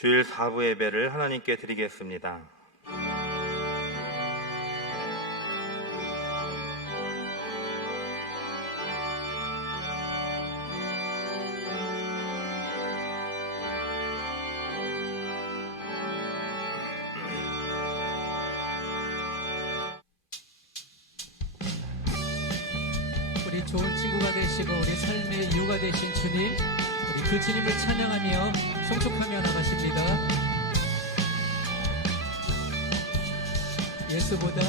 주일 4부 예배를 하나님께 드리겠습니다. 우리 좋은 친구가 되시고 우리 삶의 이유가 되신 주님, 우리 그 주님을 찬양하며 송축하며 나가십니다. 예수보다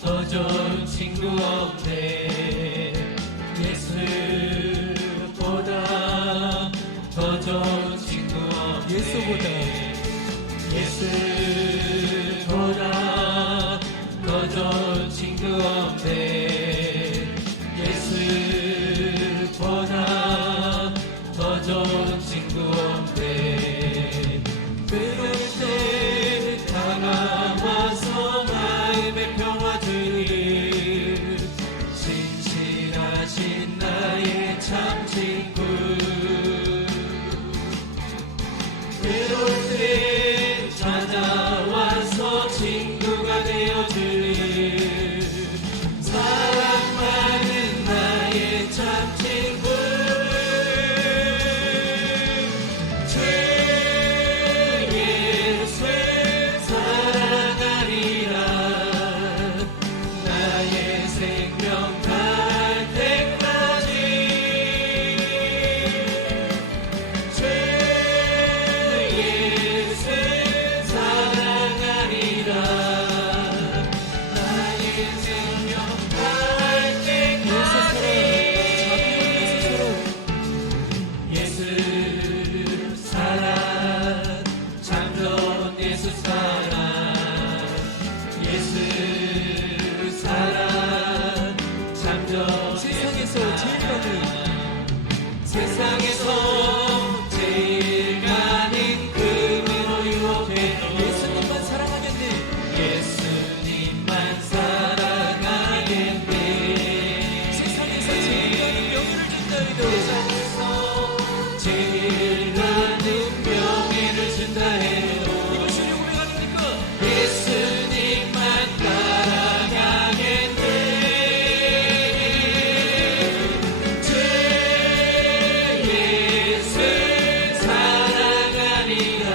더 좋은 친구 없네. 예수보다 더 좋은 친구 없네. 예수보다 더 좋은 친구 없네. 예수보다 더 좋은 친구 없네. 그럴 때 다가와서 마음의 평화 주님, 신실하신 나의 참 친구. 그럴 때 찾아와서 친구가 되어 주님, 사랑받는 나의 참 친구. 주 예수 사랑하리라. 나의 생명 갈 때까지. 주 예수 사랑하리라. 나의 생명 갈 때까지. 예수 사랑, 참전 예수 사랑. 예수 사랑, 참전. 세상에서 제일 가는 금으로 유혹해. 예수님만 사랑하겠네. 예수님만 사랑하겠네. 세상에서 제일 가는 명예를 준다. 세상에서 제일 가는 명예를 준다 해도 이것이 우리 고백 아닙니까? 예수님만 따라가겠네. 주 예수 사랑하리라.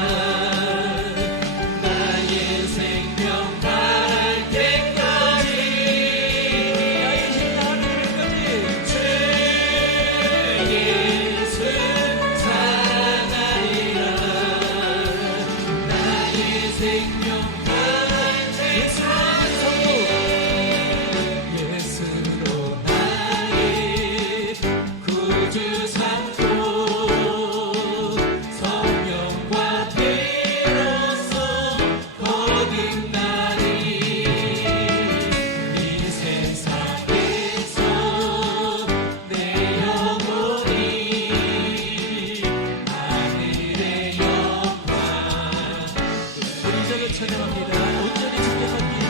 나의 생명 갈 때까지. 나의 생명 갈 때까지. 주 예수 사랑하리라. 나의 생명 갈 때까지. 예수로 나의 구주 삼고 성령과 피로써 거듭나리. 이 세상에서 내 영혼이 하늘의 영광. 온전히 찬양합니다. 온전히 축복합니다.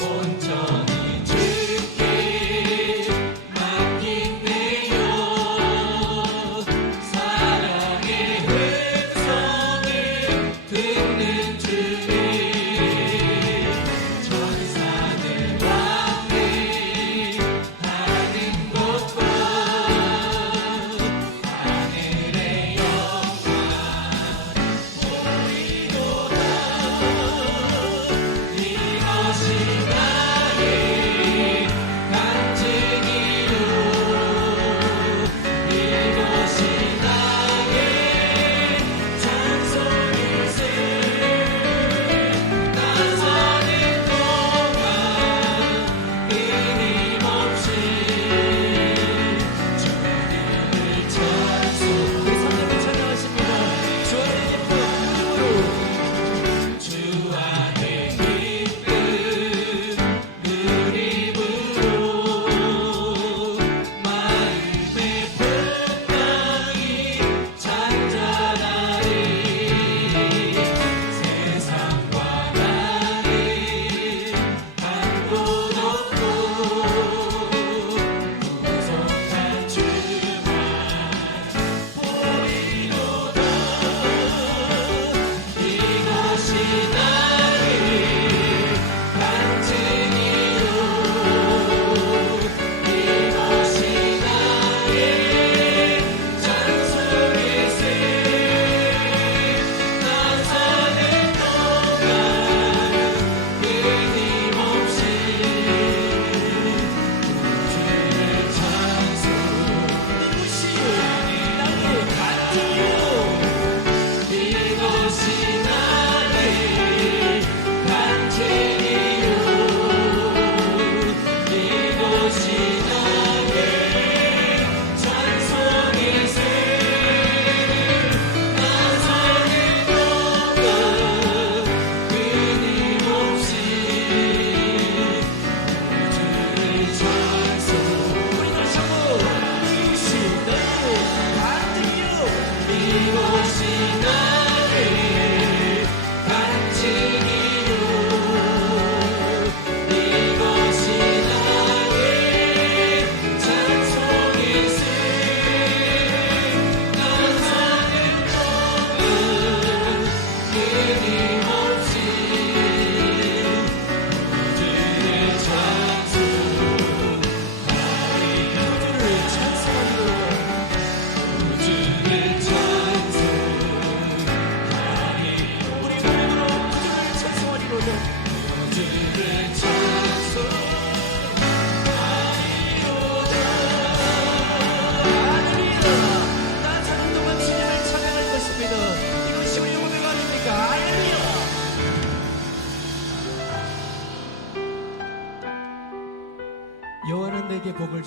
온전히 주께 맡긴대요.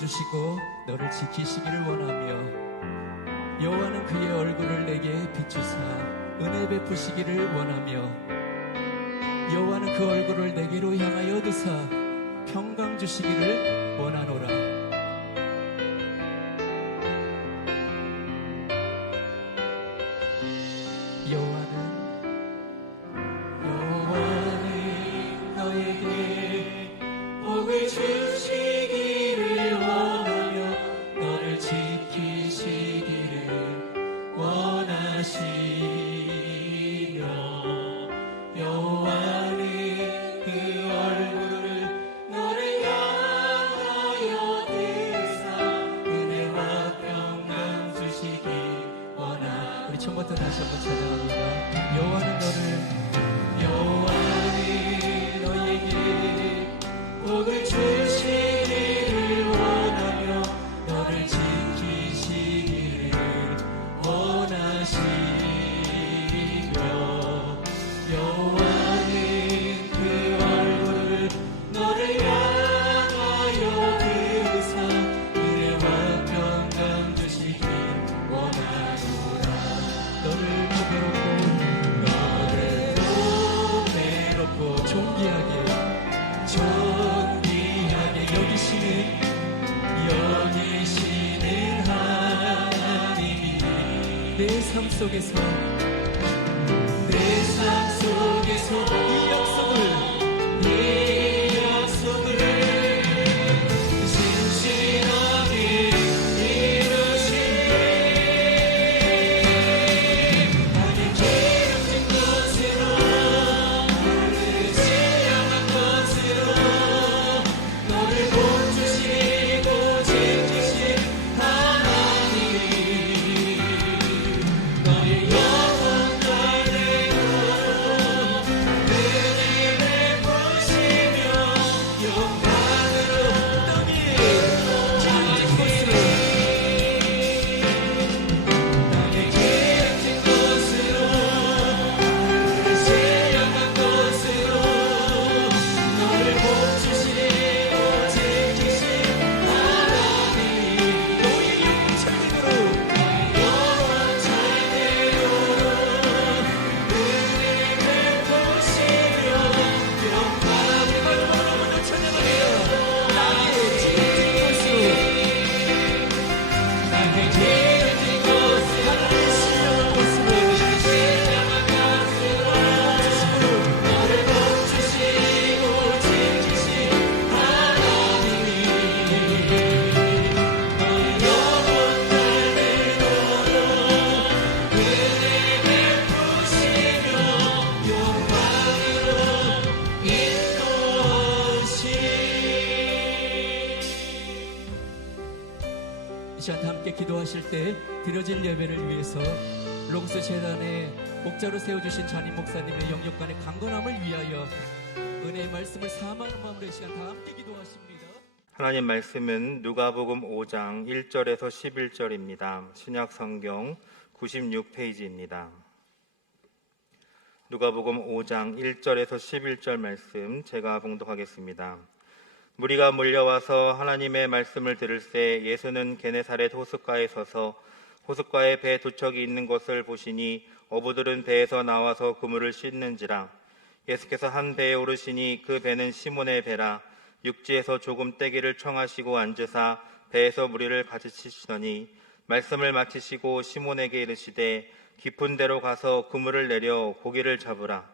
주시고 너를 지키시기를 원하며 여호와는 그의 얼굴을 내게 비추사 은혜 베푸시기를 원하며 여호와는 그 얼굴을 내게로 향하여 드사 평강 주시기를 원하노라. 여호와는 너에게 복을 주시기를 원하며 너를 지키시기를 원하시며 여호와는 그 얼굴을 너를 향하여 드사 은혜와 평강 주시기 원하. 우리 처음부터 다시 한번 찬양합니다. 여호와는 너에게 복을 주시기를 원하며 너를 지키시기를 원하시며 여호와는 그 얼굴을 너를 향하여 드사 은혜와 평강 주시기 원하노라. 너를 보배롭고 존귀하게 여기시는 하나님이 내 삶 속에서 이 약속을 신실하게 이루시네. 나의 기름진 것으로 나를 신령한 것으로 너를 보주시고 지키신 하나님이 너의 영혼 날대로 은혜 베푸시며 영광으로 땅 위에 나의 기름진 것으로 나를 신령한 것으로 너를 보주시고 지키신 하나님이 너의 영혼 잘되도록 은혜 베푸시며 영광을 바라보며 찬양하며 나의 기름진 것으로 나의 기름진 것으로 하나님의 신령한 것으로 너를 보주시고 지키신 하나님이 너의 영혼 날대로 은혜 베푸시며 영광으로 인도하시. 이 시간 함께 기도하실 때 드려질 예배를 위해서 로고스 재단에 목자로 세워주신 잔임 목사님의 영역간의 강건함을 위하여 은혜의 말씀을 사모하는 마음으로 이 시간 다 함께 기도하십니다. 하나님 말씀은 누가복음 5장 1절에서 11절입니다. 신약 성경 96페이지입니다. 누가복음 5장 1절에서 11절 말씀 제가 봉독하겠습니다. 무리가 몰려와서 하나님의 말씀을 들을새 예수는 게네사렛 호숫가에 서서 호숫가에 배 두 척이 있는 것을 보시니 어부들은 배에서 나와서 그물을 씻는지라. 예수께서 한 배에 오르시니 그 배는 시몬의 배라. 육지에서 조금 떼기를 청하시고 앉으사 배에서 무리를 가르치시더니 말씀을 마치시고 시몬에게 이르시되 깊은 데로 가서 그물을 내려 고기를 잡으라.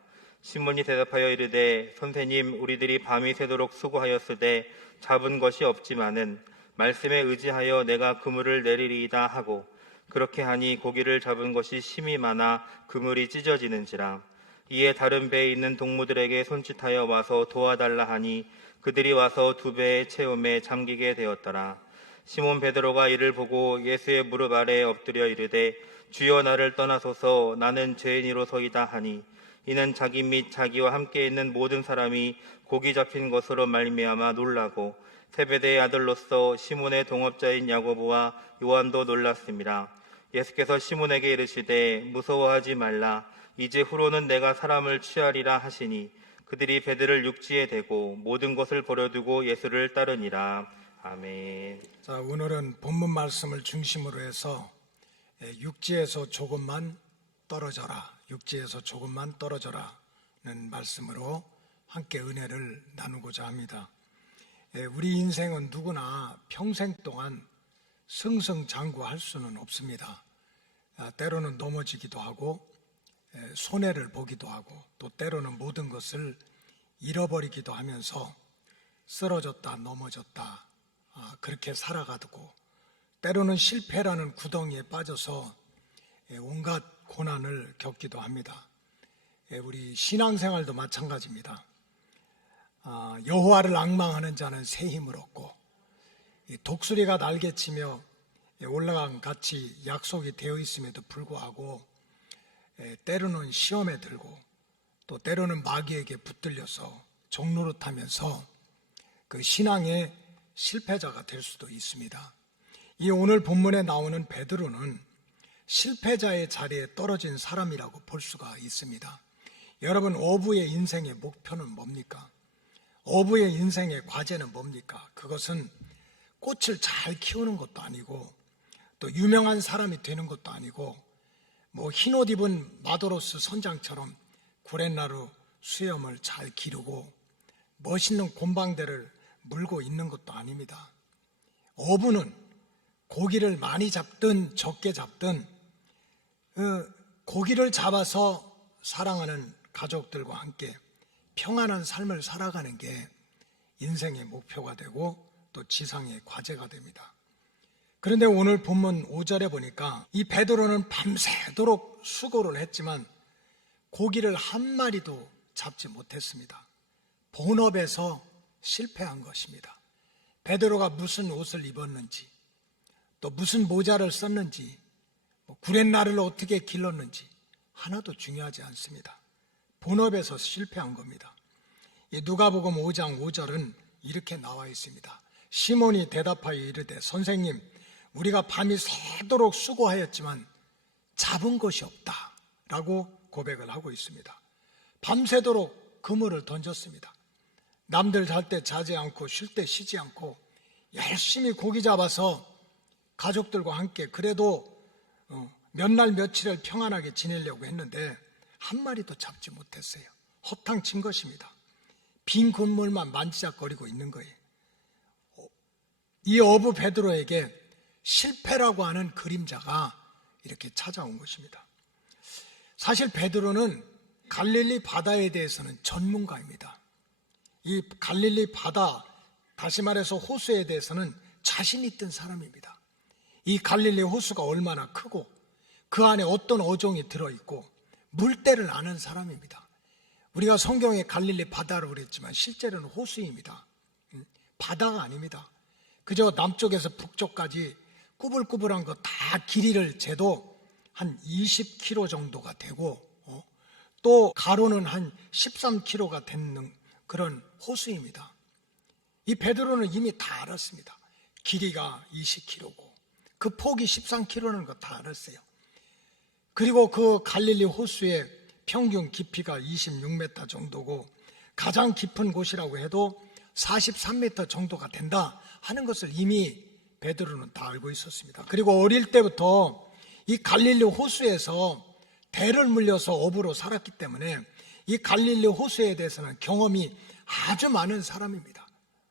시몬이 대답하여 이르되 선생님, 우리들이 밤이 새도록 수고하였으되 잡은 것이 없지만은 말씀에 의지하여 내가 그물을 내리리이다 하고, 그렇게 하니 고기를 잡은 것이 심이 많아 그물이 찢어지는지라. 이에 다른 배에 있는 동무들에게 손짓하여 와서 도와달라 하니 그들이 와서 두 배의 채움에 잠기게 되었더라. 시몬 베드로가 이를 보고 예수의 무릎 아래에 엎드려 이르되 주여, 나를 떠나소서, 나는 죄인이로소이다 하니, 이는 자기 및 자기와 함께 있는 모든 사람이 고기 잡힌 것으로 말미암아 놀라고 세베대의 아들로서 시몬의 동업자인 야고보와 요한도 놀랐습니다. 예수께서 시몬에게 이르시되 무서워하지 말라. 이제 후로는 내가 사람을 취하리라 하시니 그들이 배들을 육지에 대고 모든 것을 버려두고 예수를 따르니라. 아멘. 자, 오늘은 본문 말씀을 중심으로 해서 육지에서 조금만 떨어져라, 육지에서 조금만 떨어져라는 말씀으로 함께 은혜를 나누고자 합니다. 우리 인생은 누구나 평생 동안 승승장구할 수는 없습니다. 때로는 넘어지기도 하고 손해를 보기도 하고 또 때로는 모든 것을 잃어버리기도 하면서 쓰러졌다 넘어졌다 그렇게 살아가고 때로는 실패라는 구덩이에 빠져서 온갖 고난을 겪기도 합니다. 우리 신앙생활도 마찬가지입니다. 여호와를 앙망하는 자는 새 힘을 얻고 독수리가 날개치며 올라간 같이 약속이 되어 있음에도 불구하고 때로는 시험에 들고 또 때로는 마귀에게 붙들려서 종노릇하면서 그 신앙의 실패자가 될 수도 있습니다. 이 오늘 본문에 나오는 베드로는 실패자의 자리에 떨어진 사람이라고 볼 수가 있습니다. 여러분, 어부의 인생의 목표는 뭡니까? 어부의 인생의 과제는 뭡니까? 그것은 꽃을 잘 키우는 것도 아니고 또 유명한 사람이 되는 것도 아니고 뭐 흰옷 입은 마도로스 선장처럼 구렛나루 수염을 잘 기르고 멋있는 곰방대를 물고 있는 것도 아닙니다. 어부는 고기를 많이 잡든 적게 잡든 고기를 잡아서 사랑하는 가족들과 함께 평안한 삶을 살아가는 게 인생의 목표가 되고 또 지상의 과제가 됩니다. 그런데 오늘 본문 5절에 보니까 이 베드로는 밤새도록 수고를 했지만 고기를 한 마리도 잡지 못했습니다. 본업에서 실패한 것입니다. 베드로가 무슨 옷을 입었는지 또 무슨 모자를 썼는지 구렛나루를 어떻게 길렀는지 하나도 중요하지 않습니다. 본업에서 실패한 겁니다. 누가복음 5장 5절은 이렇게 나와 있습니다. 시몬이 대답하여 이르되 선생님, 우리가 밤이 새도록 수고하였지만 잡은 것이 없다 라고 고백을 하고 있습니다. 밤새도록 그물을 던졌습니다. 남들 잘 때 자지 않고 쉴 때 쉬지 않고 열심히 고기 잡아서 가족들과 함께 그래도 몇 날 며칠을 평안하게 지내려고 했는데 한 마리도 잡지 못했어요. 허탕친 것입니다. 빈 그물만 만지작거리고 있는 거예요. 이 어부 베드로에게 실패라고 하는 그림자가 이렇게 찾아온 것입니다. 사실 베드로는 갈릴리 바다에 대해서는 전문가입니다. 이 갈릴리 바다, 다시 말해서 호수에 대해서는 자신 있던 사람입니다. 이 갈릴리 호수가 얼마나 크고 그 안에 어떤 어종이 들어있고 물때를 아는 사람입니다. 우리가 성경에 갈릴리 바다로 그랬지만 실제로는 호수입니다. 바다가 아닙니다. 그저 남쪽에서 북쪽까지 꾸불꾸불한 거 다 길이를 재도 한 20km 정도가 되고 또 가로는 한 13km가 되는 그런 호수입니다. 이 베드로는 이미 다 알았습니다. 길이가 20km고 그 폭이 13km라는 거 다 알았어요. 그리고 그 갈릴리 호수의 평균 깊이가 26m 정도고 가장 깊은 곳이라고 해도 43m 정도가 된다 하는 것을 이미 베드로는 다 알고 있었습니다. 그리고 어릴 때부터 이 갈릴리 호수에서 대를 물려서 어부로 살았기 때문에 이 갈릴리 호수에 대해서는 경험이 아주 많은 사람입니다.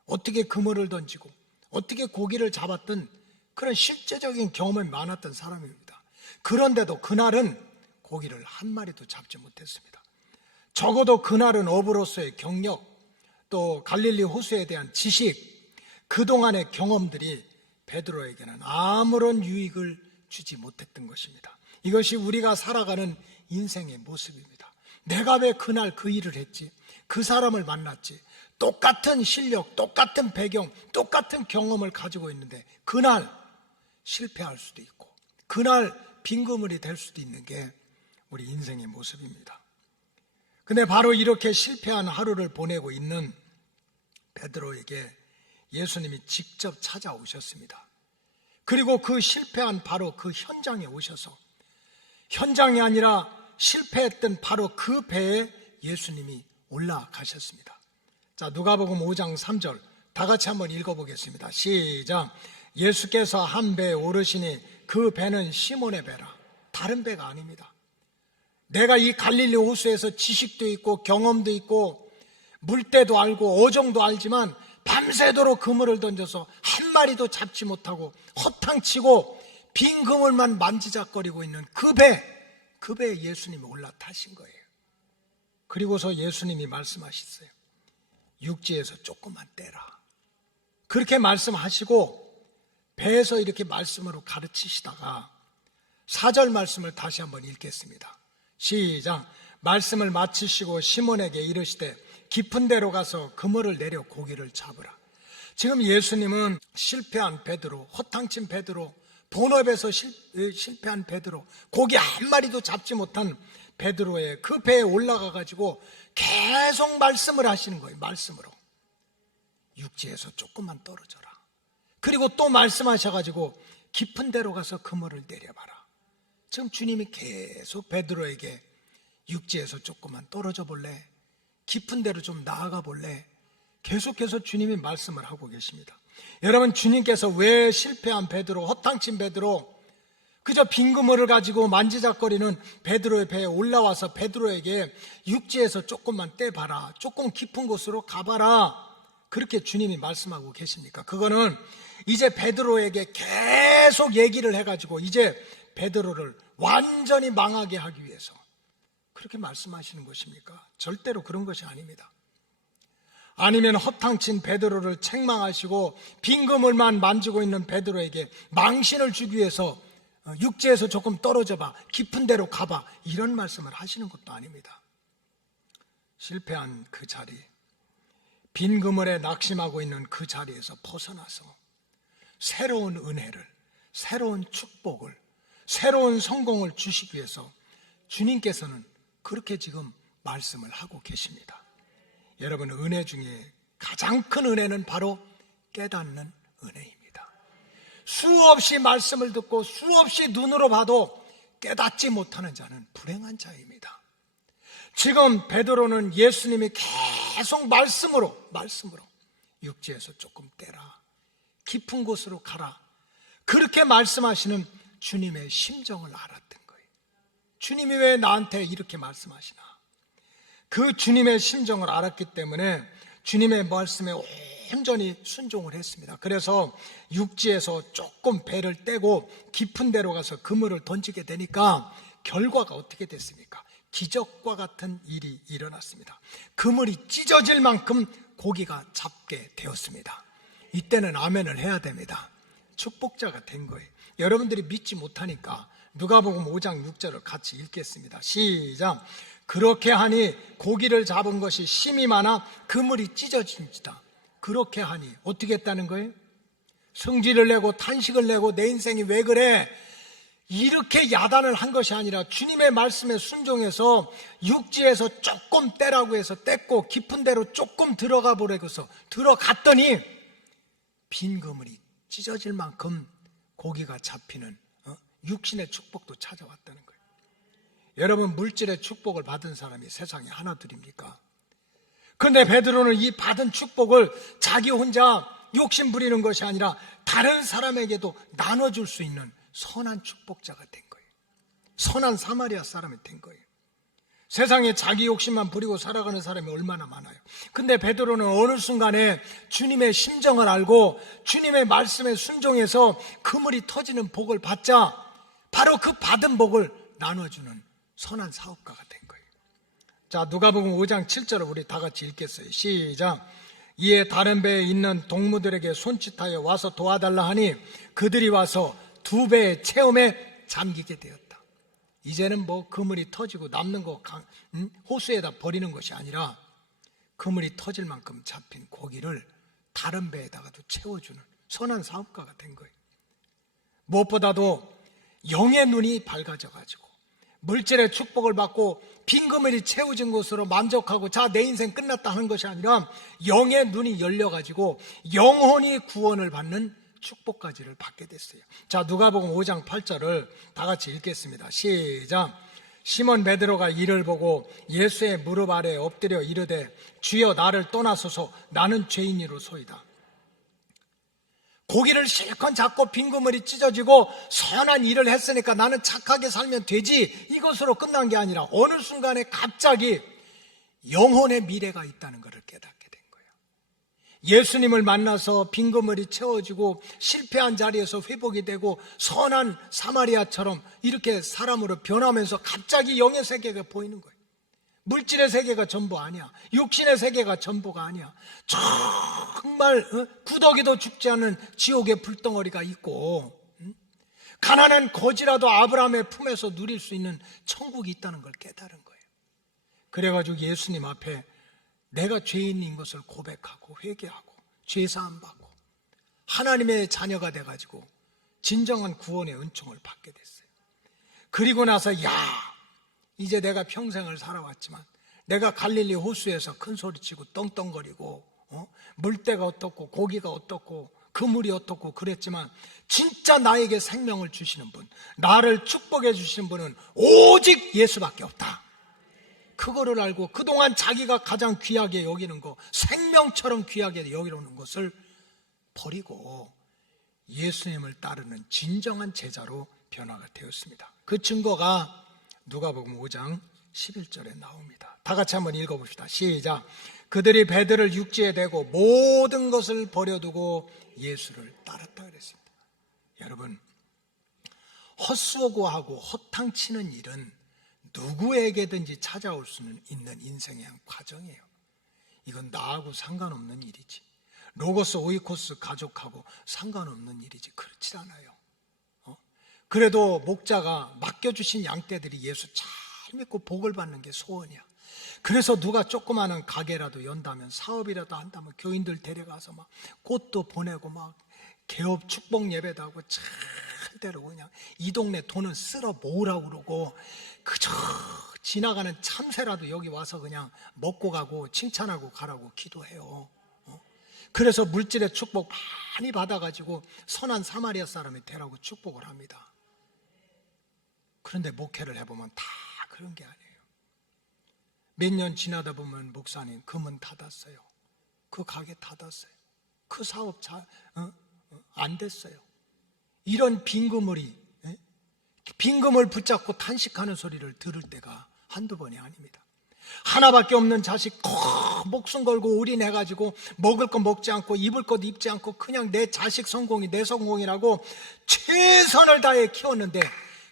어떻게 그물을 던지고 어떻게 고기를 잡았던 그런 실제적인 경험이 많았던 사람입니다. 그런데도 그날은 고기를 한 마리도 잡지 못했습니다. 적어도 그날은 어부로서의 경력, 또 갈릴리 호수에 대한 지식, 그동안의 경험들이 베드로에게는 아무런 유익을 주지 못했던 것입니다. 이것이 우리가 살아가는 인생의 모습입니다. 내가 왜 그날 그 일을 했지? 그 사람을 만났지? 똑같은 실력, 똑같은 배경, 똑같은 경험을 가지고 있는데 그날 실패할 수도 있고 그날 빈그물이 될 수도 있는 게 우리 인생의 모습입니다. 근데 바로 이렇게 실패한 하루를 보내고 있는 베드로에게 예수님이 직접 찾아오셨습니다. 그리고 그 실패한 바로 그 현장에 오셔서 현장이 아니라 실패했던 바로 그 배에 예수님이 올라가셨습니다. 자, 누가복음 5장 3절 다 같이 한번 읽어보겠습니다. 시작. 예수께서 한 배에 오르시니 그 배는 시몬의 배라. 다른 배가 아닙니다. 내가 이 갈릴리 호수에서 지식도 있고 경험도 있고 물때도 알고 어종도 알지만 밤새도록 그물을 던져서 한 마리도 잡지 못하고 허탕치고 빈 그물만 만지작거리고 있는 그 배에 예수님이 올라타신 거예요. 그리고서 예수님이 말씀하셨어요. 육지에서 조금만 떼라. 그렇게 말씀하시고 배에서 이렇게 말씀으로 가르치시다가 4절 말씀을 다시 한번 읽겠습니다. 시작. 말씀을 마치시고 시몬에게 이르시되 깊은 데로 가서 그물을 내려 고기를 잡으라. 지금 예수님은 실패한 베드로, 허탕친 베드로, 본업에서 실패한 베드로, 고기 한 마리도 잡지 못한 베드로의 그 배에 올라가 가지고 계속 말씀을 하시는 거예요. 말씀으로. 육지에서 조금만 떨어져라. 그리고 또 말씀하셔가지고 깊은 데로 가서 그물을 내려봐라. 지금 주님이 계속 베드로에게 육지에서 조금만 떨어져 볼래? 깊은 데로 좀 나아가 볼래? 계속해서 주님이 말씀을 하고 계십니다. 여러분, 주님께서 왜 실패한 베드로, 허탕친 베드로, 그저 빈 그물을 가지고 만지작거리는 베드로의 배에 올라와서 베드로에게 육지에서 조금만 떼봐라, 조금 깊은 곳으로 가봐라, 그렇게 주님이 말씀하고 계십니까? 그거는 이제 베드로에게 계속 얘기를 해가지고 이제 베드로를 완전히 망하게 하기 위해서 그렇게 말씀하시는 것입니까? 절대로 그런 것이 아닙니다. 아니면 허탕친 베드로를 책망하시고 빈 그물만 만지고 있는 베드로에게 망신을 주기 위해서 육지에서 조금 떨어져 봐, 깊은 데로 가봐, 이런 말씀을 하시는 것도 아닙니다. 실패한 그 자리, 빈 그물에 낙심하고 있는 그 자리에서 벗어나서 새로운 은혜를, 새로운 축복을, 새로운 성공을 주시기 위해서 주님께서는 그렇게 지금 말씀을 하고 계십니다. 여러분, 은혜 중에 가장 큰 은혜는 바로 깨닫는 은혜입니다. 수없이 말씀을 듣고 수없이 눈으로 봐도 깨닫지 못하는 자는 불행한 자입니다. 지금 베드로는 예수님이 계속 말씀으로 육지에서 조금 떼라, 깊은 곳으로 가라, 그렇게 말씀하시는 주님의 심정을 알았던 거예요. 주님이 왜 나한테 이렇게 말씀하시나? 그 주님의 심정을 알았기 때문에 주님의 말씀에 온전히 순종을 했습니다. 그래서 육지에서 조금 배를 떼고 깊은 데로 가서 그물을 던지게 되니까 결과가 어떻게 됐습니까? 기적과 같은 일이 일어났습니다. 그물이 찢어질 만큼 고기가 잡게 되었습니다. 이때는 아멘을 해야 됩니다. 축복자가 된 거예요. 여러분들이 믿지 못하니까 누가복음 5장 6절을 같이 읽겠습니다. 시작. 그렇게 하니 고기를 잡은 것이 심이 많아 그물이 찢어집니다. 그렇게 하니 어떻게 했다는 거예요? 성질을 내고 탄식을 내고 내 인생이 왜 그래? 이렇게 야단을 한 것이 아니라 주님의 말씀에 순종해서 육지에서 조금 떼라고 해서 뗐고 깊은 데로 조금 들어가 보라고 해서 들어갔더니 빈 그물이 찢어질 만큼 고기가 잡히는 육신의 축복도 찾아왔다는 거예요. 여러분, 물질의 축복을 받은 사람이 세상에 하나 둘입니까? 그런데 베드로는 이 받은 축복을 자기 혼자 욕심 부리는 것이 아니라 다른 사람에게도 나눠줄 수 있는 선한 축복자가 된 거예요. 선한 사마리아 사람이 된 거예요. 세상에 자기 욕심만 부리고 살아가는 사람이 얼마나 많아요. 근데 베드로는 어느 순간에 주님의 심정을 알고 주님의 말씀에 순종해서 그물이 터지는 복을 받자 바로 그 받은 복을 나눠주는 선한 사업가가 된 거예요. 자, 누가복음 5장 7절을 우리 다 같이 읽겠어요. 시작. 이에 다른 배에 있는 동무들에게 손짓하여 와서 도와달라 하니 그들이 와서 두 배의 체험에 잠기게 되었다. 이제는 뭐 그물이 터지고 남는 거 호수에다 버리는 것이 아니라 그물이 터질 만큼 잡힌 고기를 다른 배에다가도 채워주는 선한 사업가가 된 거예요. 무엇보다도 영의 눈이 밝아져가지고 물질의 축복을 받고 빈 그물이 채워진 것으로 만족하고 자, 내 인생 끝났다 하는 것이 아니라 영의 눈이 열려가지고 영혼이 구원을 받는 축복까지를 받게 됐어요. 자, 누가복음 5장 8절을 다 같이 읽겠습니다. 시작. 시몬 베드로가 이를 보고 예수의 무릎 아래에 엎드려 이르되 주여 나를 떠나소서 나는 죄인이로소이다. 고기를 실컷 잡고 빈그물이 찢어지고 선한 일을 했으니까 나는 착하게 살면 되지, 이것으로 끝난 게 아니라 어느 순간에 갑자기 영혼의 미래가 있다는 것을 깨닫게 된 거예요. 예수님을 만나서 빈그물이 채워지고 실패한 자리에서 회복이 되고 선한 사마리아처럼 이렇게 사람으로 변하면서 갑자기 영의 세계가 보이는 거예요. 물질의 세계가 전부 아니야. 육신의 세계가 전부가 아니야. 정말 구더기도 죽지 않는 지옥의 불덩어리가 있고, 가난한 거지라도 아브라함의 품에서 누릴 수 있는 천국이 있다는 걸 깨달은 거예요. 그래가지고 예수님 앞에 내가 죄인인 것을 고백하고 회개하고 죄사함 받고 하나님의 자녀가 돼가지고 진정한 구원의 은총을 받게 됐어요. 그리고 나서 이제 내가 평생을 살아왔지만 내가 갈릴리 호수에서 큰 소리치고 떵떵거리고 물때가 어떻고 고기가 어떻고 그물이 어떻고 그랬지만 진짜 나에게 생명을 주시는 분, 나를 축복해 주시는 분은 오직 예수밖에 없다. 그거를 알고 그동안 자기가 가장 귀하게 여기는 거, 생명처럼 귀하게 여기는 것을 버리고 예수님을 따르는 진정한 제자로 변화가 되었습니다. 그 증거가 누가복음 5장 11절에 나옵니다. 다 같이 한번 읽어봅시다. 시작. 그들이 배들을 육지에 대고 모든 것을 버려두고 예수를 따랐다 그랬습니다. 여러분, 헛수고하고 허탕치는 일은 누구에게든지 찾아올 수는 있는 인생의 한 과정이에요. 이건 나하고 상관없는 일이지, 로고스 오이코스 가족하고 상관없는 일이지, 그렇지 않아요. 그래도 목자가 맡겨주신 양떼들이 예수 잘 믿고 복을 받는 게 소원이야. 그래서 누가 조그마한 가게라도 연다면, 사업이라도 한다면 교인들 데려가서 막 꽃도 보내고 막 개업 축복 예배도 하고 절대로 그냥 이 동네 돈은 쓸어 모으라고 그러고, 그저 지나가는 참새라도 여기 와서 그냥 먹고 가고 칭찬하고 가라고 기도해요. 그래서 물질의 축복 많이 받아가지고 선한 사마리아 사람이 되라고 축복을 합니다. 그런데 목회를 해보면 다 그런 게 아니에요. 몇 년 지나다 보면 목사님 그 문 닫았어요, 그 가게 닫았어요, 그 사업 안 됐어요. 이런 빈그물이, 빈금을 붙잡고 탄식하는 소리를 들을 때가 한두 번이 아닙니다. 하나밖에 없는 자식 목숨 걸고 올인해가지고 먹을 거 먹지 않고 입을 것 입지 않고 그냥 내 자식 성공이 내 성공이라고 최선을 다해 키웠는데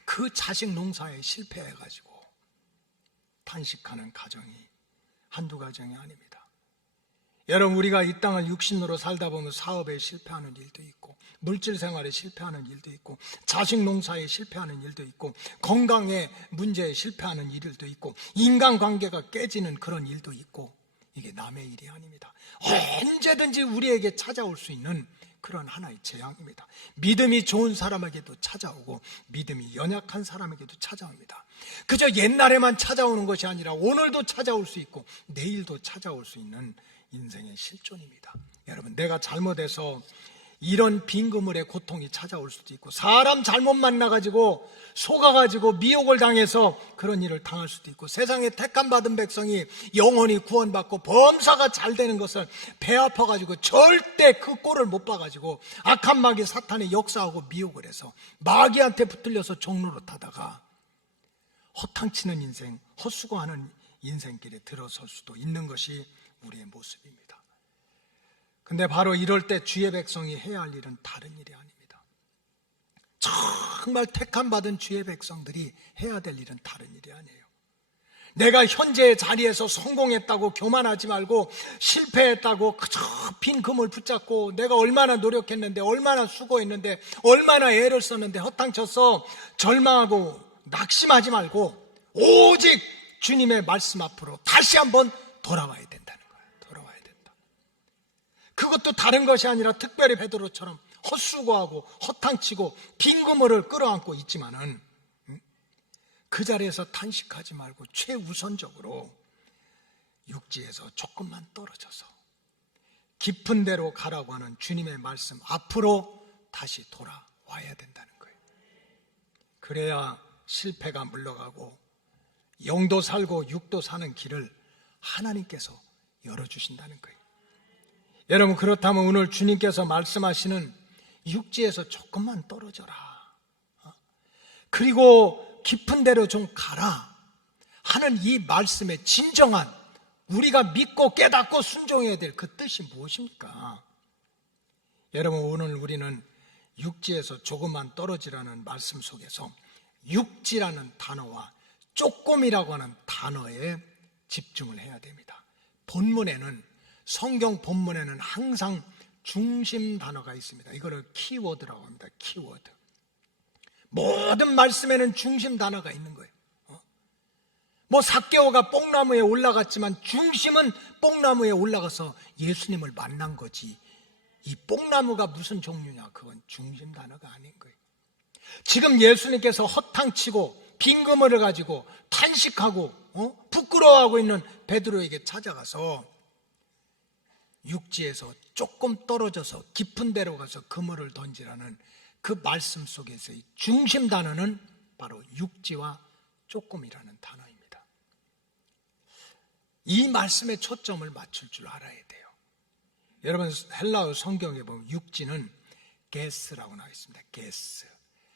그 자식 농사에 실패해가지고 탄식하는 가정이 한두 가정이 아닙니다. 여러분, 우리가 이 땅을 육신으로 살다 보면 사업에 실패하는 일도 있고, 물질 생활에 실패하는 일도 있고, 자식 농사에 실패하는 일도 있고, 건강의 문제에 실패하는 일도 있고, 인간관계가 깨지는 그런 일도 있고, 이게 남의 일이 아닙니다. 언제든지 우리에게 찾아올 수 있는 그런 하나의 재앙입니다. 믿음이 좋은 사람에게도 찾아오고 믿음이 연약한 사람에게도 찾아옵니다. 그저 옛날에만 찾아오는 것이 아니라 오늘도 찾아올 수 있고 내일도 찾아올 수 있는 인생의 실존입니다. 여러분, 내가 잘못해서 이런 빈그물의 고통이 찾아올 수도 있고, 사람 잘못 만나가지고 속아가지고 미혹을 당해서 그런 일을 당할 수도 있고, 세상에 택함받은 백성이 영원히 구원받고 범사가 잘 되는 것을 배 아파가지고 절대 그 꼴을 못 봐가지고 악한 마귀 사탄의 역사하고 미혹을 해서 마귀한테 붙들려서 종로로 타다가 허탕치는 인생, 헛수고하는 인생길에 들어설 수도 있는 것이 우리의 모습입니다. 근데 바로 이럴 때 주의 백성이 해야 할 일은 다른 일이 아닙니다. 정말 택함받은 주의 백성들이 해야 될 일은 다른 일이 아니에요. 내가 현재의 자리에서 성공했다고 교만하지 말고, 실패했다고 그저 빈 금을 붙잡고 내가 얼마나 노력했는데, 얼마나 수고했는데, 얼마나 애를 썼는데 허탕쳐서 절망하고 낙심하지 말고 오직 주님의 말씀 앞으로 다시 한번 돌아와야 된다는 거예요. 돌아와야 된다. 그것도 다른 것이 아니라 특별히 베드로처럼 헛수고하고 허탕치고 빈그물을 끌어안고 있지만은 그 자리에서 탄식하지 말고 최우선적으로 육지에서 조금만 떨어져서 깊은 데로 가라고 하는 주님의 말씀 앞으로 다시 돌아와야 된다는 거예요. 그래야 실패가 물러가고 영도 살고 육도 사는 길을 하나님께서 열어주신다는 거예요. 여러분, 그렇다면 오늘 주님께서 말씀하시는 육지에서 조금만 떨어져라. 그리고 깊은 데로 좀 가라 하는 이 말씀의 진정한 우리가 믿고 깨닫고 순종해야 될 그 뜻이 무엇입니까? 여러분, 오늘 우리는 육지에서 조금만 떨어지라는 말씀 속에서 육지라는 단어와 조금이라고 하는 단어에 집중을 해야 됩니다. 본문에는, 성경 본문에는 항상 중심 단어가 있습니다. 이거를 키워드라고 합니다. 키워드. 모든 말씀에는 중심 단어가 있는 거예요. 삭개오가 뽕나무에 올라갔지만 중심은 뽕나무에 올라가서 예수님을 만난 거지, 이 뽕나무가 무슨 종류냐, 그건 중심 단어가 아닌 거예요. 지금 예수님께서 허탕치고 빈그물을 가지고 탄식하고 부끄러워하고 있는 베드로에게 찾아가서 육지에서 조금 떨어져서 깊은 데로 가서 그물을 던지라는 그 말씀 속에서의 중심 단어는 바로 육지와 조금이라는 단어입니다. 이 말씀에 초점을 맞출 줄 알아야 돼요. 여러분, 헬라어 성경에 보면 육지는 게스라고 나와 있습니다. 게스.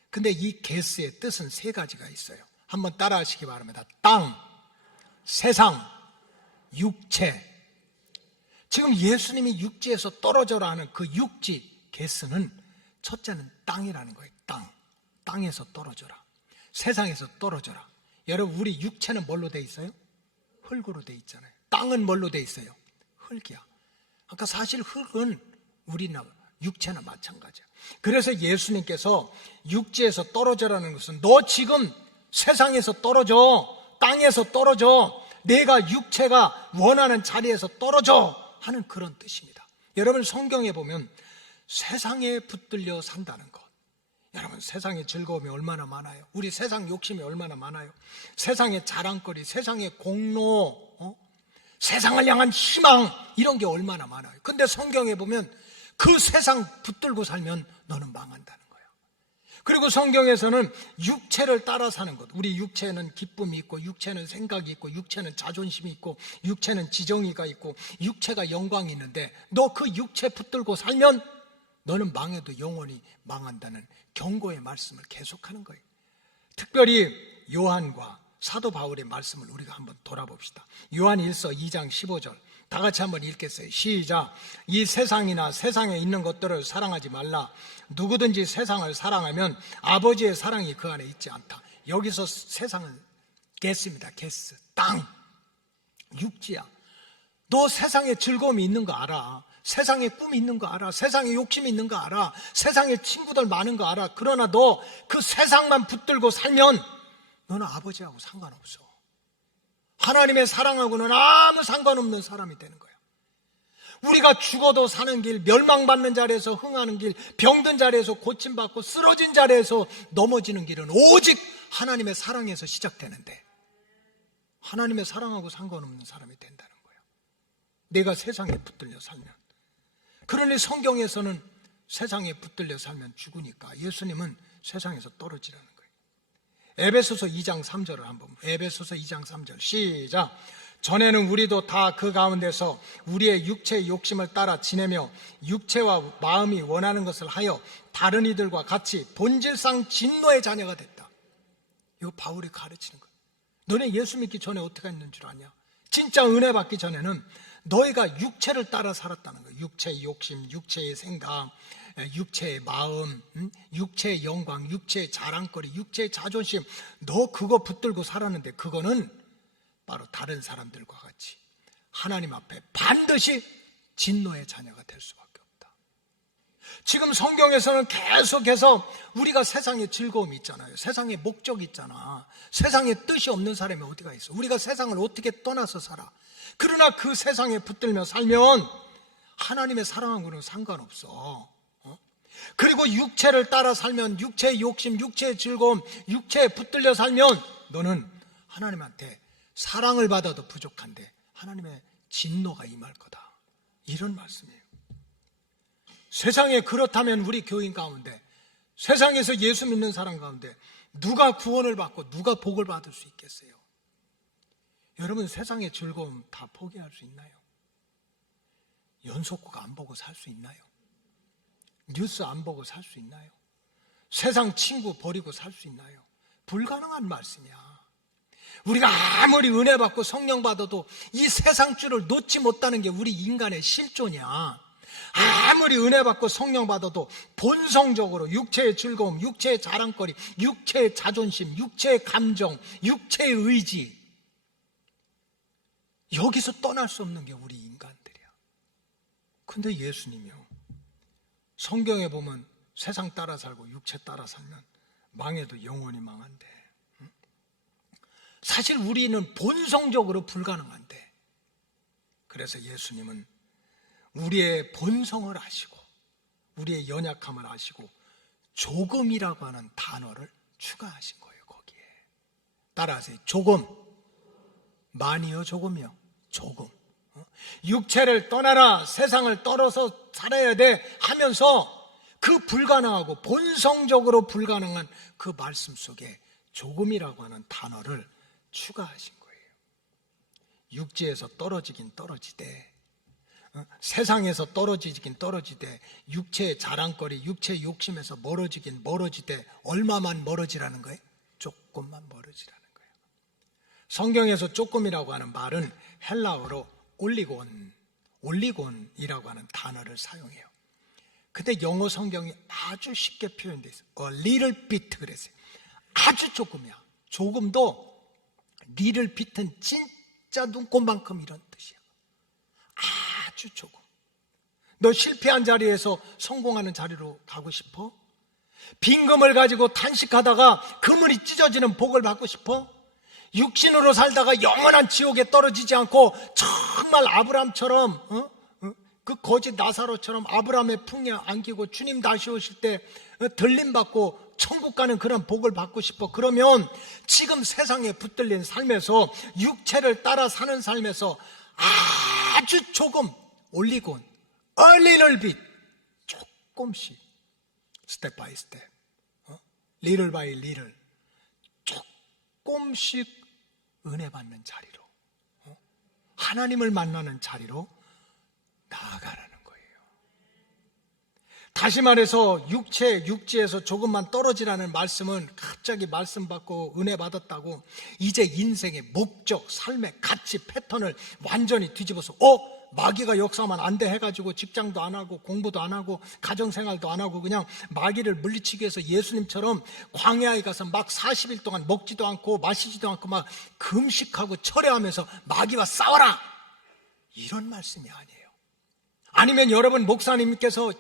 근데 이 게스의 뜻은 세 가지가 있어요. 한번 따라 하시기 바랍니다. 땅, 세상, 육체. 지금 예수님이 육지에서 떨어져라 하는 그 육지, 게스는 첫째는 땅이라는 거예요. 땅에서 떨어져라. 세상에서 떨어져라. 여러분, 우리 육체는 뭘로 돼 있어요? 흙으로 돼 있잖아요. 땅은 뭘로 돼 있어요? 흙이야. 그러니까 사실 흙은 우리나 육체나 마찬가지야. 그래서 예수님께서 육지에서 떨어져라는 것은 너 지금 세상에서 떨어져, 땅에서 떨어져, 내가 육체가 원하는 자리에서 떨어져 하는 그런 뜻입니다. 여러분, 성경에 보면 세상에 붙들려 산다는 것, 여러분, 세상의 즐거움이 얼마나 많아요. 우리 세상 욕심이 얼마나 많아요. 세상의 자랑거리, 세상의 공로, 세상을 향한 희망, 이런 게 얼마나 많아요. 근데 성경에 보면 그 세상 붙들고 살면 너는 망한다는 거예요. 그리고 성경에서는 육체를 따라 사는 것, 우리 육체는 기쁨이 있고, 육체는 생각이 있고, 육체는 자존심이 있고, 육체는 지정의가 있고, 육체가 영광이 있는데 너 그 육체 붙들고 살면 너는 망해도 영원히 망한다는 경고의 말씀을 계속하는 거예요. 특별히 요한과 사도 바울의 말씀을 우리가 한번 돌아봅시다. 요한 1서 2장 15절 다 같이 한번 읽겠어요. 시작. 이 세상이나 세상에 있는 것들을 사랑하지 말라. 누구든지 세상을 사랑하면 아버지의 사랑이 그 안에 있지 않다. 여기서 세상은 게스입니다. 게스, 땅, 육지야. 너 세상에 즐거움이 있는 거 알아. 세상에 꿈이 있는 거 알아. 세상에 욕심이 있는 거 알아. 세상에 친구들 많은 거 알아. 그러나 너 그 세상만 붙들고 살면 너는 아버지하고 상관없어. 하나님의 사랑하고는 아무 상관없는 사람이 되는 거야. 우리가 죽어도 사는 길, 멸망받는 자리에서 흥하는 길, 병든 자리에서 고침받고 쓰러진 자리에서 넘어지는 길은 오직 하나님의 사랑에서 시작되는데, 하나님의 사랑하고 상관없는 사람이 된다는 거예요. 내가 세상에 붙들려 살면. 그러니 성경에서는 세상에 붙들려 살면 죽으니까 예수님은 세상에서 떨어지라는 거예요. 에베소서 2장 3절을 한번, 에베소서 2장 3절 시작. 전에는 우리도 다 그 가운데서 우리의 육체의 욕심을 따라 지내며 육체와 마음이 원하는 것을 하여 다른 이들과 같이 본질상 진노의 자녀가 됐다. 이거 바울이 가르치는 거예요. 너네 예수 믿기 전에 어떻게 했는 줄 아냐? 진짜 은혜 받기 전에는 너희가 육체를 따라 살았다는 거예요. 육체의 욕심, 육체의 생각, 육체의 마음, 육체의 영광, 육체의 자랑거리, 육체의 자존심, 너 그거 붙들고 살았는데 그거는 바로 다른 사람들과 같이 하나님 앞에 반드시 진노의 자녀가 될 수밖에 없다. 지금 성경에서는 계속해서 우리가 세상에 즐거움이 있잖아요. 세상에 목적이 있잖아. 세상에 뜻이 없는 사람이 어디가 있어. 우리가 세상을 어떻게 떠나서 살아. 그러나 그 세상에 붙들며 살면 하나님의 사랑하고는 상관없어. 그리고 육체를 따라 살면, 육체의 욕심, 육체의 즐거움, 육체에 붙들려 살면 너는 하나님한테 사랑을 받아도 부족한데 하나님의 진노가 임할 거다. 이런 말씀이에요. 세상에 그렇다면 우리 교인 가운데, 세상에서 예수 믿는 사람 가운데 누가 구원을 받고 누가 복을 받을 수 있겠어요? 여러분, 세상의 즐거움 다 포기할 수 있나요? 연속곡 안 보고 살 수 있나요? 뉴스 안 보고 살 수 있나요? 세상 친구 버리고 살 수 있나요? 불가능한 말씀이야. 우리가 아무리 은혜 받고 성령 받아도 이 세상 줄을 놓지 못하는 게 우리 인간의 실존이야. 아무리 은혜 받고 성령 받아도 본성적으로 육체의 즐거움, 육체의 자랑거리, 육체의 자존심, 육체의 감정, 육체의 의지, 여기서 떠날 수 없는 게 우리 인간들이야. 근데 예수님이요, 성경에 보면 세상 따라 살고 육체 따라 살면 망해도 영원히 망한대. 사실 우리는 본성적으로 불가능한데, 그래서 예수님은 우리의 본성을 아시고 우리의 연약함을 아시고 조금이라고 하는 단어를 추가하신 거예요. 거기에 따라하세요. 조금. 많이요, 조금이요? 조금. 육체를 떠나라, 세상을 떨어서 살아야 돼 하면서 그 불가능하고 본성적으로 불가능한 그 말씀 속에 조금이라고 하는 단어를 추가하신 거예요. 육지에서 떨어지긴 떨어지되, 세상에서 떨어지긴 떨어지되, 육체의 자랑거리, 육체의 욕심에서 멀어지긴 멀어지되, 얼마만 멀어지라는 거예요? 조금만 멀어지라는 거예요. 성경에서 조금이라고 하는 말은 헬라어로 올리곤이라고 하는 단어를 사용해요. 근데 영어 성경이 아주 쉽게 표현되어 있어요. A little bit 그랬어요. 아주 조금이야. 조금도 little bit은 진짜 눈곱만큼 이런 뜻이야. 아주 조금. 너 실패한 자리에서 성공하는 자리로 가고 싶어? 빈금을 가지고 탄식하다가 그물이 찢어지는 복을 받고 싶어? 육신으로 살다가 영원한 지옥에 떨어지지 않고 정말 아브람처럼 그 거짓 나사로처럼 아브라함의 풍에 안기고 주님 다시 오실 때 들림받고 천국 가는 그런 복을 받고 싶어. 그러면 지금 세상에 붙들린 삶에서, 육체를 따라 사는 삶에서 아주 조금 올리곤, a little bit, 조금씩, step by step, little by little, 조금씩 은혜 받는 자리로, 하나님을 만나는 자리로 나아가라는 거예요. 다시 말해서 육지에서 조금만 떨어지라는 말씀은 갑자기 말씀 받고 은혜 받았다고 이제 인생의 목적, 삶의 가치, 패턴을 완전히 뒤집어서 마귀가 역사하면 안 돼 해가지고 직장도 안 하고 공부도 안 하고 가정생활도 안 하고 그냥 마귀를 물리치기 위해서 예수님처럼 광야에 가서 막 40일 동안 먹지도 않고 마시지도 않고 막 금식하고 철회하면서 마귀와 싸워라, 이런 말씀이 아니에요. 아니면 여러분 목사님께서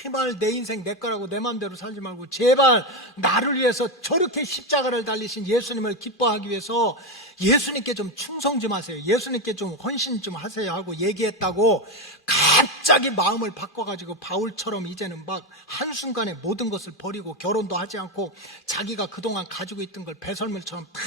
제발 내 인생 내 거라고 내 마음대로 살지 말고 제발 나를 위해서 저렇게 십자가를 달리신 예수님을 기뻐하기 위해서 예수님께 좀 충성 좀 하세요, 예수님께 좀 헌신 좀 하세요 하고 얘기했다고 갑자기 마음을 바꿔가지고 바울처럼 이제는 막 한순간에 모든 것을 버리고 결혼도 하지 않고 자기가 그동안 가지고 있던 걸 배설물처럼 다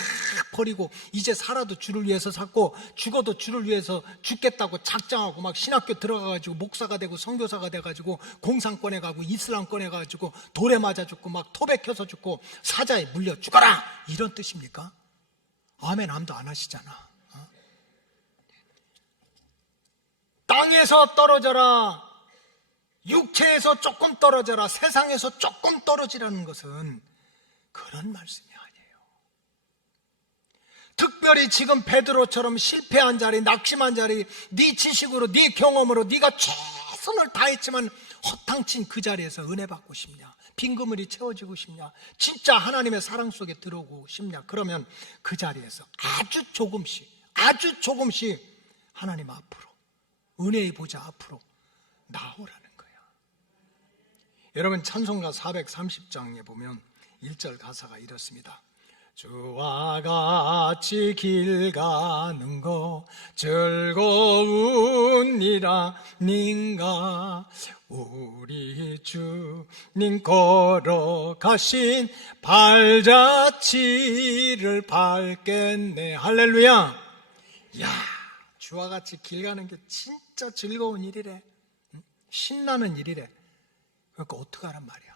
버리고 이제 살아도 주를 위해서 살고 죽어도 주를 위해서 죽겠다고 작정하고 막 신학교 들어가가지고 목사가 되고 선교사가 돼가지고 공산권에 가고 이슬람권에 가가지고 돌에 맞아 죽고 막 토백혀서 죽고 사자에 물려 죽어라, 이런 뜻입니까? 아멘 암도 안 하시잖아. 땅에서 떨어져라, 육체에서 조금 떨어져라, 세상에서 조금 떨어지라는 것은 그런 말씀이 아니에요. 특별히 지금 베드로처럼 실패한 자리, 낙심한 자리, 네 지식으로, 네 경험으로 네가 최선을 다했지만 허탕친 그 자리에서 은혜 받고 싶냐, 빈그물이 채워지고 싶냐, 진짜 하나님의 사랑 속에 들어오고 싶냐, 그러면 그 자리에서 아주 조금씩 하나님 앞으로, 은혜의 보좌 앞으로 나오라는 거야. 여러분 찬송가 430장에 보면 1절 가사가 이렇습니다. 주와 같이 길 가는 거 즐거우니라 님과 우리 주님 걸어가신 발자취를 밟겠네. 할렐루야. 야, 주와 같이 길 가는 게 진짜 즐거운 일이래. 신나는 일이래. 그러니까 어떡하란 말이야.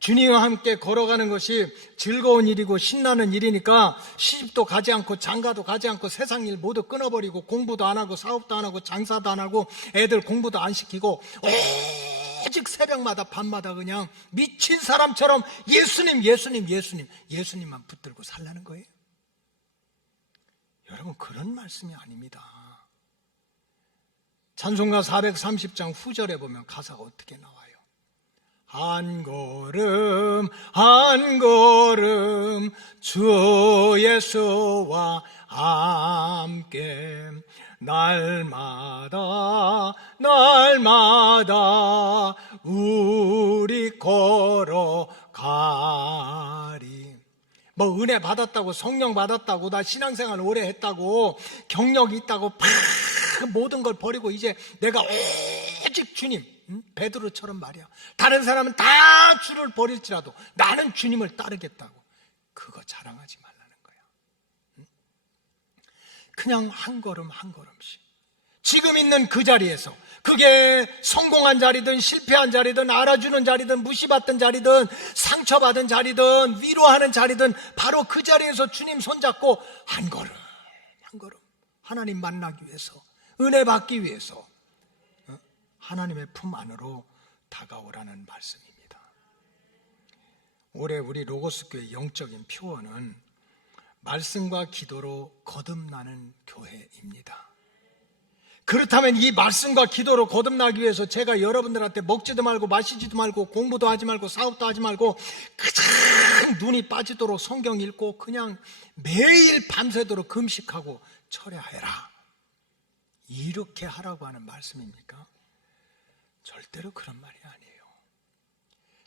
주님과 함께 걸어가는 것이 즐거운 일이고 신나는 일이니까 시집도 가지 않고 장가도 가지 않고 세상 일 모두 끊어버리고 공부도 안 하고 사업도 안 하고 장사도 안 하고 애들 공부도 안 시키고 오직 새벽마다 밤마다 그냥 미친 사람처럼 예수님, 예수님, 예수님, 예수님만 붙들고 살라는 거예요. 여러분, 그런 말씀이 아닙니다. 찬송가 430장 후절에 보면 가사가 어떻게 나와요? 한 걸음 한 걸음 주 예수와 함께 날마다 날마다 우리 걸어가리. 뭐 은혜 받았다고, 성령 받았다고, 나 신앙생활 오래 했다고, 경력이 있다고 팍 모든 걸 버리고 이제 내가 오직 주님, 베드로처럼 말이야, 다른 사람은 다 주를 버릴지라도 나는 주님을 따르겠다고, 그거 자랑하지 말라는 거야. 그냥 한 걸음 한 걸음씩 지금 있는 그 자리에서, 그게 성공한 자리든 실패한 자리든 알아주는 자리든 무시받던 자리든 상처받은 자리든 위로하는 자리든 바로 그 자리에서 주님 손잡고 한 걸음 한 걸음 하나님 만나기 위해서, 은혜 받기 위해서 하나님의 품 안으로 다가오라는 말씀입니다. 올해 우리 로고스 교회 영적인 표어는 말씀과 기도로 거듭나는 교회입니다. 그렇다면 이 말씀과 기도로 거듭나기 위해서 제가 여러분들한테 먹지도 말고 마시지도 말고 공부도 하지 말고 사업도 하지 말고 그냥 눈이 빠지도록 성경 읽고 그냥 매일 밤새도록 금식하고 철야해라, 이렇게 하라고 하는 말씀입니까? 절대로 그런 말이 아니에요.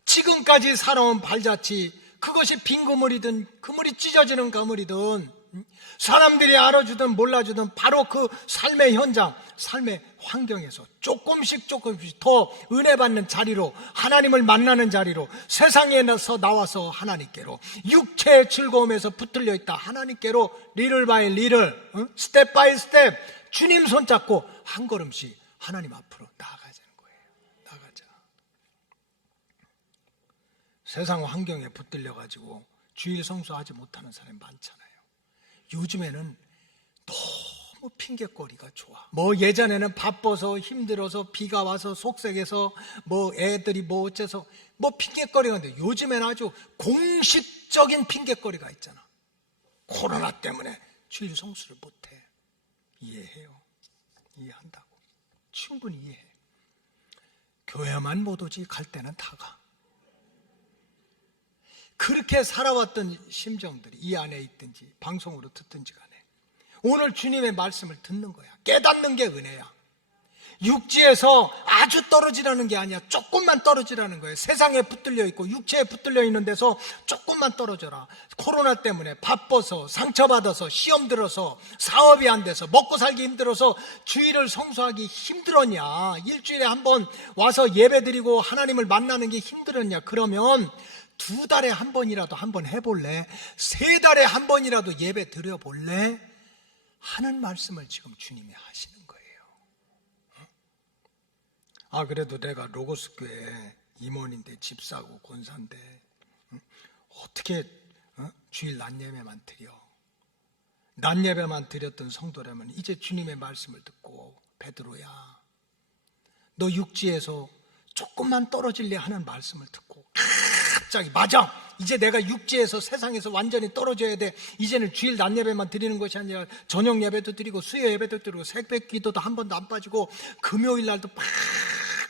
지금까지 살아온 발자취, 그것이 빈 그물이든 그물이 찢어지는 그물이든 사람들이 알아주든 몰라주든 바로 그 삶의 현장, 삶의 환경에서 조금씩 더 은혜 받는 자리로, 하나님을 만나는 자리로, 세상에서 나와서 하나님께로, 육체의 즐거움에서 붙들려 있다 하나님께로 리를 바이 리를, 스텝 바이 스텝 주님 손잡고 한 걸음씩 하나님 앞으로 나아가자는 거예요. 나가자. 세상 환경에 붙들려가지고 주일 성수하지 못하는 사람이 많잖아요. 요즘에는 너무 핑계거리가 좋아. 뭐 예전에는 바빠서 힘들어서 비가 와서 속색해서 뭐 애들이 뭐 어째서 뭐 핑계거리가 있는데, 요즘에는 아주 공식적인 핑계거리가 있잖아. 코로나 때문에 주일 성수를 못해. 이해해요. 이해한다고. 충분히 이해해. 교회만 못 오지 갈 때는 다 가. 그렇게 살아왔던 심정들이 이 안에 있든지 방송으로 듣든지 간에 오늘 주님의 말씀을 듣는 거야. 깨닫는 게 은혜야. 육지에서 아주 떨어지라는 게 아니야. 조금만 떨어지라는 거예요. 세상에 붙들려 있고 육체에 붙들려 있는 데서 조금만 떨어져라. 코로나 때문에 바빠서 상처받아서 시험 들어서 사업이 안 돼서 먹고 살기 힘들어서 주일을 성수하기 힘들었냐? 일주일에 한 번 와서 예배드리고 하나님을 만나는 게 힘들었냐? 그러면 2달에 한 번이라도 한번 해볼래? 3달에 한 번이라도 예배 드려볼래? 하는 말씀을 지금 주님이 하시는 거예요. 아, 그래도 내가 로고스 교회 임원인데 집사고 권사인데 어떻게 주일 낮 예배만 드려? 낮 예배만 드렸던 성도라면 이제 주님의 말씀을 듣고, 베드로야, 너 육지에서 조금만 떨어질래 하는 말씀을 듣고 갑자기, 맞아, 이제 내가 육지에서 세상에서 완전히 떨어져야 돼. 이제는 주일 낮 예배만 드리는 것이 아니라 저녁 예배도 드리고 수요 예배도 드리고 새벽 기도도 한 번도 안 빠지고 금요일 날도 팍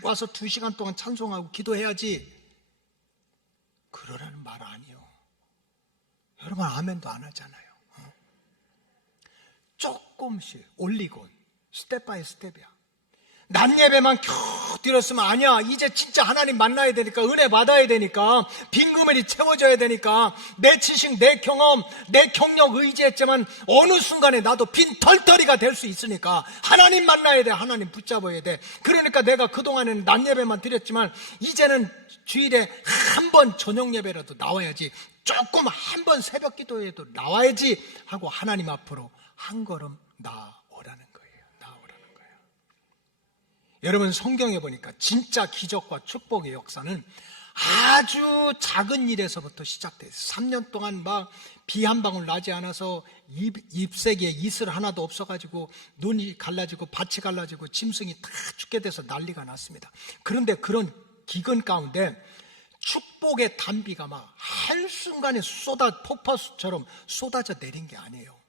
와서 2시간 동안 찬송하고 기도해야지. 그러라는 말 아니요. 여러분 아멘도 안 하잖아요. 조금씩 올리고 스텝 바이 스텝이야. 낮 예배만 켜 드렸으면 아니야. 이제 진짜 하나님 만나야 되니까, 은혜 받아야 되니까, 빈 그물이 채워져야 되니까, 내 지식, 내 경험, 내 경력 의지했지만 어느 순간에 나도 빈 털터리가 될 수 있으니까 하나님 만나야 돼. 하나님 붙잡아야 돼. 그러니까 내가 그동안에는 낮 예배만 드렸지만 이제는 주일에 한 번 저녁 예배라도 나와야지, 조금 한 번 새벽 기도에도 나와야지 하고 하나님 앞으로 한 걸음 나오라는 거예요. 여러분, 성경에 보니까 진짜 기적과 축복의 역사는 아주 작은 일에서부터 시작돼요. 3년 동안 막 비 한 방울 나지 않아서 잎새기에 이슬 하나도 없어가지고 눈이 갈라지고 밭이 갈라지고 짐승이 다 죽게 돼서 난리가 났습니다. 그런데 그런 기근 가운데 축복의 단비가 막 한순간에 폭포수처럼 쏟아져 내린 게 아니에요.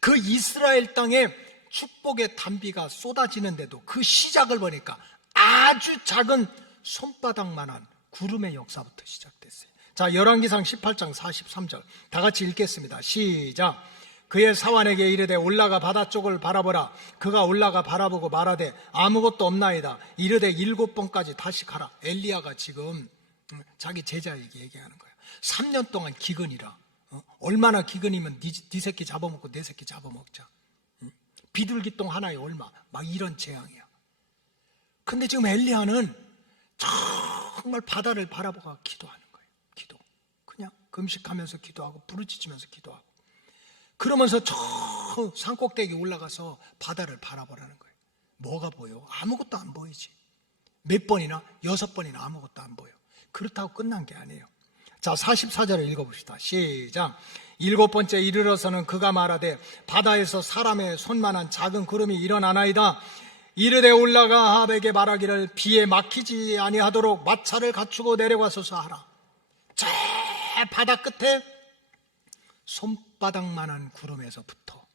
그 이스라엘 땅에 축복의 단비가 쏟아지는데도 그 시작을 보니까 아주 작은 손바닥만한 구름의 역사부터 시작됐어요. 자, 열왕기상 18장 43절 다 같이 읽겠습니다. 시작. 그의 사환에게 이르되 올라가 바다 쪽을 바라보라. 그가 올라가 바라보고 말하되 아무것도 없나이다. 이르되 7번까지 다시 가라. 엘리야가 지금 자기 제자에게 얘기하는 거예요. 3년 동안 기근이라. 얼마나 기근이면 네 새끼 잡아먹고 내 새끼 잡아먹자. 비둘기똥 하나에 얼마. 막 이런 재앙이야. 근데 지금 엘리야는 정말 바다를 바라보고 기도하는 거예요. 기도. 그냥 금식하면서 기도하고 부르짖으면서 기도하고. 그러면서 저 산꼭대기에 올라가서 바다를 바라보라는 거예요. 뭐가 보여? 아무것도 안 보이지. 몇 번이나? 6번이나 아무것도 안 보여. 그렇다고 끝난 게 아니에요. 자, 44절을 읽어봅시다. 시작. 7번째 이르러서는 그가 말하되 바다에서 사람의 손만한 작은 구름이 일어나나이다. 이르되 올라가 아합에게 말하기를 비에 막히지 아니하도록 마차를 갖추고 내려가소서 하라. 저 바다 끝에 손바닥만한 구름에서부터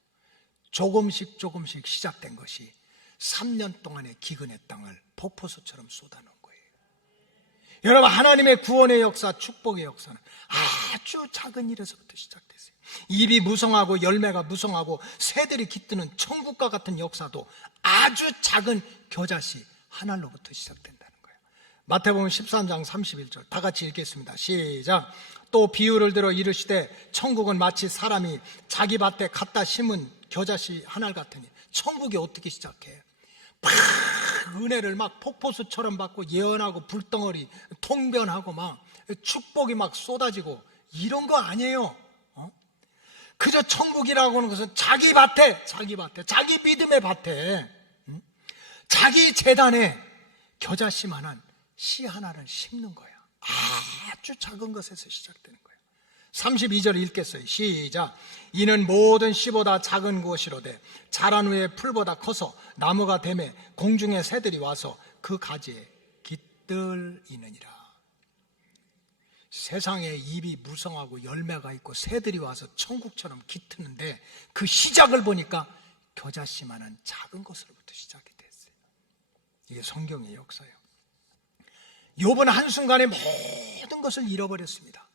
조금씩 시작된 것이 3년 동안의 기근의 땅을 폭포수처럼 쏟아놓은 거예요. 여러분, 하나님의 구원의 역사, 축복의 역사는 아주 작은 일에서부터 시작됐어요. 입이 무성하고 열매가 무성하고 새들이 깃드는 천국과 같은 역사도 아주 작은 겨자씨 하나로부터 시작된다는 거예요. 마태복음 13장 31절 다 같이 읽겠습니다. 시작. 또 비유를 들어 이르시되 천국은 마치 사람이 자기 밭에 갖다 심은 겨자씨 하나 같으니. 천국이 어떻게 시작해? 막 은혜를 막 폭포수처럼 받고 예언하고 불덩어리 통변하고 막 축복이 막 쏟아지고 이런 거 아니에요. 그저 천국이라고 하는 것은 자기 밭에 자기 믿음의 밭에 자기 재단에 겨자씨만한 씨 하나를 심는 거야. 아주 작은 것에서 시작되는 거예요. 32절 읽겠어요. 시작. 이는 모든 씨보다 작은 것이로되 자란 후에 풀보다 커서 나무가 되매 공중의 새들이 와서 그 가지에 깃들이느니라. 세상에 입이 무성하고 열매가 있고 새들이 와서 천국처럼 깃트는데 그 시작을 보니까 겨자씨만한 작은 것으로부터 시작이 됐어요. 이게 성경의 역사예요. 욥은 한순간에 모든 것을 잃어버렸습니다.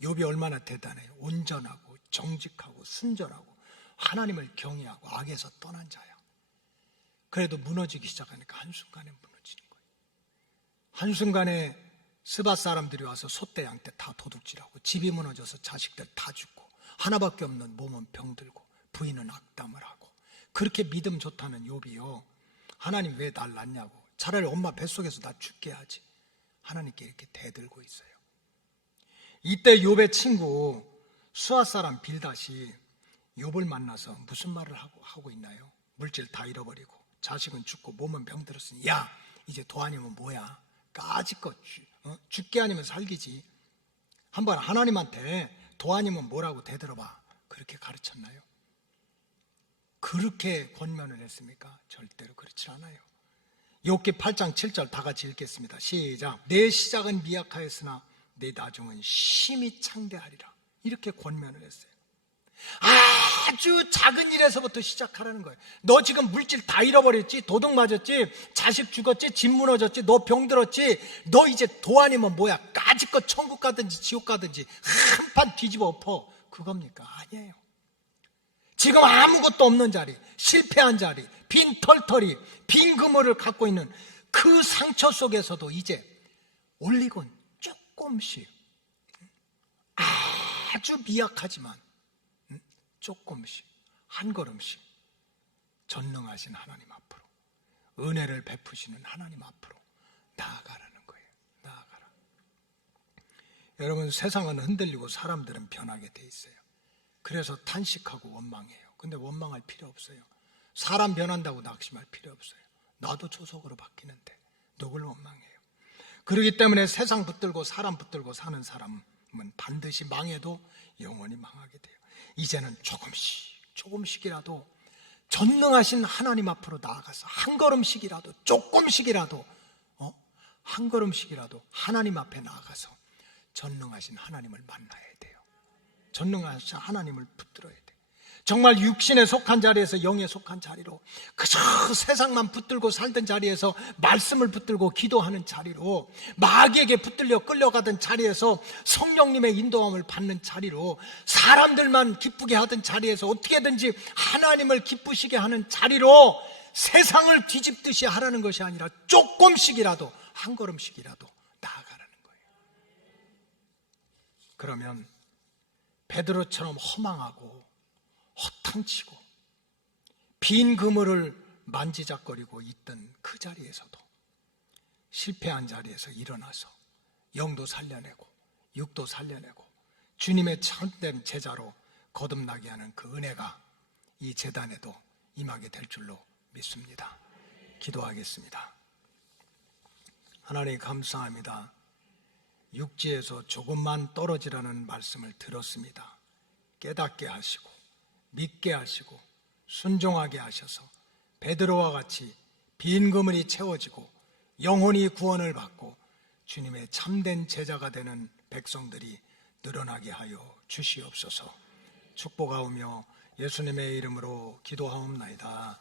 욥이 얼마나 대단해요. 온전하고 정직하고 순전하고 하나님을 경외하고 악에서 떠난 자야. 그래도 무너지기 시작하니까 한순간에 무너지는 거예요. 한순간에 스밧 사람들이 와서 소떼 양떼 다 도둑질하고 집이 무너져서 자식들 다 죽고 하나밖에 없는 몸은 병들고 부인은 악담을 하고 그렇게 믿음 좋다는 욥이요. 하나님 왜 날 낳냐고. 차라리 엄마 뱃속에서 나 죽게 하지. 하나님께 이렇게 대들고 있어요. 이때 욥의 친구 수아 사람 빌닷이 욥을 만나서 무슨 말을 하고 있나요? 물질 다 잃어버리고 자식은 죽고 몸은 병들었으니 야 이제 도 아니면 뭐야? 까짓것 죽게 아니면 살기지. 한번 하나님한테 도 아니면 뭐라고 대들어봐. 그렇게 가르쳤나요? 그렇게 권면을 했습니까? 절대로 그렇지 않아요. 욥기 8장 7절 다 같이 읽겠습니다. 시작. 내 시작은 미약하였으나 내 나중은 심히 창대하리라. 이렇게 권면을 했어요. 아주 작은 일에서부터 시작하라는 거예요. 너 지금 물질 다 잃어버렸지? 도둑 맞았지? 자식 죽었지? 집 무너졌지? 너 병들었지? 너 이제 도 아니면 뭐야? 까짓것 천국 가든지 지옥 가든지 한판 뒤집어 엎어. 그겁니까? 아니에요. 지금 아무것도 없는 자리, 실패한 자리, 빈 털털이, 빈 그물을 갖고 있는 그 상처 속에서도 이제 올리곤 조금씩 아주 미약하지만 조금씩 한 걸음씩 전능하신 하나님 앞으로 은혜를 베푸시는 하나님 앞으로 나아가라는 거예요. 나아가라. 여러분, 세상은 흔들리고 사람들은 변하게 돼 있어요. 그래서 탄식하고 원망해요. 근데 원망할 필요 없어요. 사람 변한다고 낙심할 필요 없어요. 나도 조속으로 바뀌는데 누굴 원망해요. 그렇기 때문에 세상 붙들고 사람 붙들고 사는 사람은 반드시 망해도 영원히 망하게 돼요. 이제는 조금씩이라도 전능하신 하나님 앞으로 나아가서 한 걸음씩이라도 조금씩이라도 한 걸음씩이라도 하나님 앞에 나아가서 전능하신 하나님을 만나야 돼요. 전능하신 하나님을 붙들어야 돼요. 정말 육신에 속한 자리에서 영에 속한 자리로, 그저 세상만 붙들고 살던 자리에서 말씀을 붙들고 기도하는 자리로, 마귀에게 붙들려 끌려가던 자리에서 성령님의 인도함을 받는 자리로, 사람들만 기쁘게 하던 자리에서 어떻게든지 하나님을 기쁘시게 하는 자리로 세상을 뒤집듯이 하라는 것이 아니라 조금씩이라도, 한 걸음씩이라도 나아가라는 거예요. 그러면 베드로처럼 허망하고 허탕치고 빈 그물을 만지작거리고 있던 그 자리에서도, 실패한 자리에서 일어나서 영도 살려내고 육도 살려내고 주님의 참된 제자로 거듭나게 하는 그 은혜가 이 제단에도 임하게 될 줄로 믿습니다. 기도하겠습니다. 하나님 감사합니다. 육지에서 조금만 떨어지라는 말씀을 들었습니다. 깨닫게 하시고 믿게 하시고 순종하게 하셔서 베드로와 같이 빈 그물이 채워지고 영혼이 구원을 받고 주님의 참된 제자가 되는 백성들이 늘어나게 하여 주시옵소서. 축복하오며 예수님의 이름으로 기도하옵나이다.